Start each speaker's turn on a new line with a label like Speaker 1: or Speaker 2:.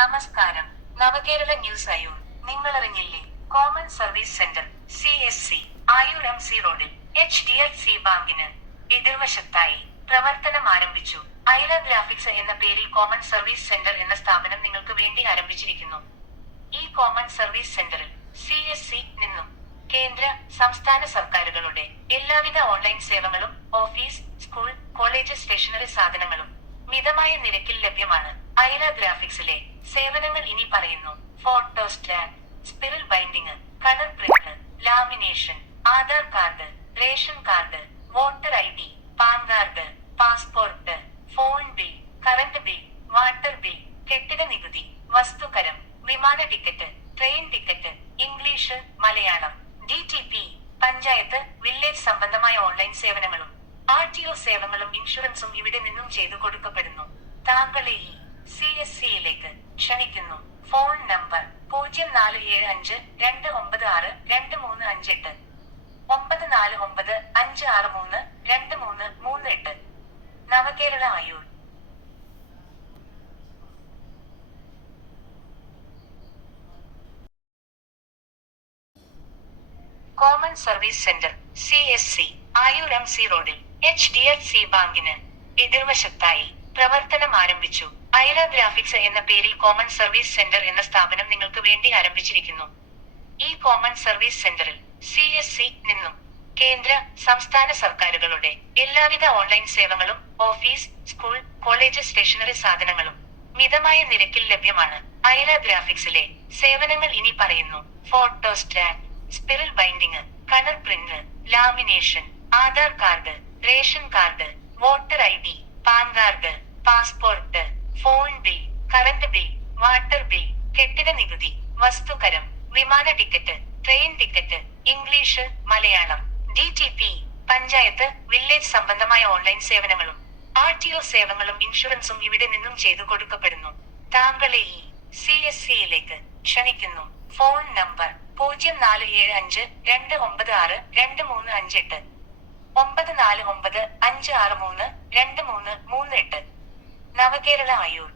Speaker 1: നമസ്കാരം. നവകേരള ന്യൂസ് അയൂർ നിങ്ങൾ അറിഞ്ഞില്ലേ common service centre C S C Ayoor M C റോഡിൽ എച്ച് ഡി എഫ് സി ബാങ്കിന് എതിർവശത്തായി പ്രവർത്തനം ആരംഭിച്ചു. ഐല ഗ്രാഫിക്സ് എന്ന പേരിൽ കോമൺ സർവീസ് സെന്റർ എന്ന സ്ഥാപനം നിങ്ങൾക്ക് വേണ്ടി ആരംഭിച്ചിരിക്കുന്നു. ഈ കോമൺ സർവീസ് സെന്ററിൽ സി എസ് സി നിന്നും കേന്ദ്ര സംസ്ഥാന സർക്കാരുകളുടെ എല്ലാവിധ ഓൺലൈൻ സേവനങ്ങളും ഓഫീസ് സ്കൂൾ കോളേജ് സ്റ്റേഷനറി സാധനങ്ങളും മിതമായ നിരക്കിൽ ലഭ്യമാണ്. ഐല ഗ്രാഫിക്സിലെ സേവനങ്ങൾ ഇനി പറയുന്നു. Photo stand spiral binding colour print lamination Aadhaar card ration card voter I D PAN card passport phone bill current bill water bill കെട്ടിട നികുതി വസ്തുക്കരം വിമാന ticket train ticket English Malayalam D T P panchayat village സംബന്ധമായ online സേവനങ്ങളും R T O സേവനങ്ങളും ഇൻഷുറൻസും ഇവിടെ നിന്നും ചെയ്തു കൊടുക്കപ്പെടുന്നു. താങ്കളെ ഈ സി എസ് സിയിലേക്ക് ക്ഷണിക്കുന്നു. ഫോൺ നമ്പർ പൂജ്യം നാല് ഏഴ് അഞ്ച് രണ്ട് ഒമ്പത് ആറ് രണ്ട് മൂന്ന് അഞ്ച് എട്ട്. ഒമ്പത് നാല് ഒമ്പത് അഞ്ച് ആറ് മൂന്ന് രണ്ട് മൂന്ന് മൂന്ന് എട്ട്. Navakerala Ayoor. Common service centre C S C Ayoor M C റോഡിൽ എച്ച് ഡി എഫ് സി ബാങ്കിന് എതിർവശത്തായി പ്രവർത്തനം ആരംഭിച്ചു. ഐല ഗ്രാഫിക്സ് എന്ന പേരിൽ കോമൺ സർവീസ് സെന്റർ എന്ന സ്ഥാപനം നിങ്ങൾക്ക് വേണ്ടി ആരംഭിച്ചിരിക്കുന്നു. ഈ കോമൺ സർവീസ് സെന്ററിൽ സി എസ് സി നിന്നും കേന്ദ്ര സംസ്ഥാന സർക്കാരുകളുടെ എല്ലാവിധ ഓൺലൈൻ സേവനങ്ങളും ഓഫീസ് സ്കൂൾ കോളേജ് സ്റ്റേഷനറി സാധനങ്ങളും മിതമായ നിരക്കിൽ ലഭ്യമാണ്. ഐല ഗ്രാഫിക്സിലെ സേവനങ്ങൾ ഇനി പറയുന്നു. Photo stand spiral binding colour print lamination Aadhaar card ration card voter I D PAN card passport phone bill current bill water bill കെട്ടിട നികുതി വസ്തുകരം വിമാന ticket train ticket English Malayalam D T P panchayat village സംബന്ധമായ online സേവനങ്ങളും R T O സേവനങ്ങളും ഇൻഷുറൻസും ഇവിടെ നിന്നും ചെയ്തു കൊടുക്കപ്പെടുന്നു. താങ്കളെ ഈ സി എസ് സിയിലേക്ക് ക്ഷണിക്കുന്നു. ഫോൺ നമ്പർ പൂജ്യം നാല് ഏഴ് അഞ്ച് രണ്ട് ഒമ്പത് ആറ് രണ്ട് മൂന്ന് അഞ്ച് എട്ട് ഒമ്പത് നാല് ഒമ്പത് അഞ്ച് ആറ് മൂന്ന് രണ്ട് മൂന്ന് മൂന്ന് എട്ട്. നവകേരള ആയൂർ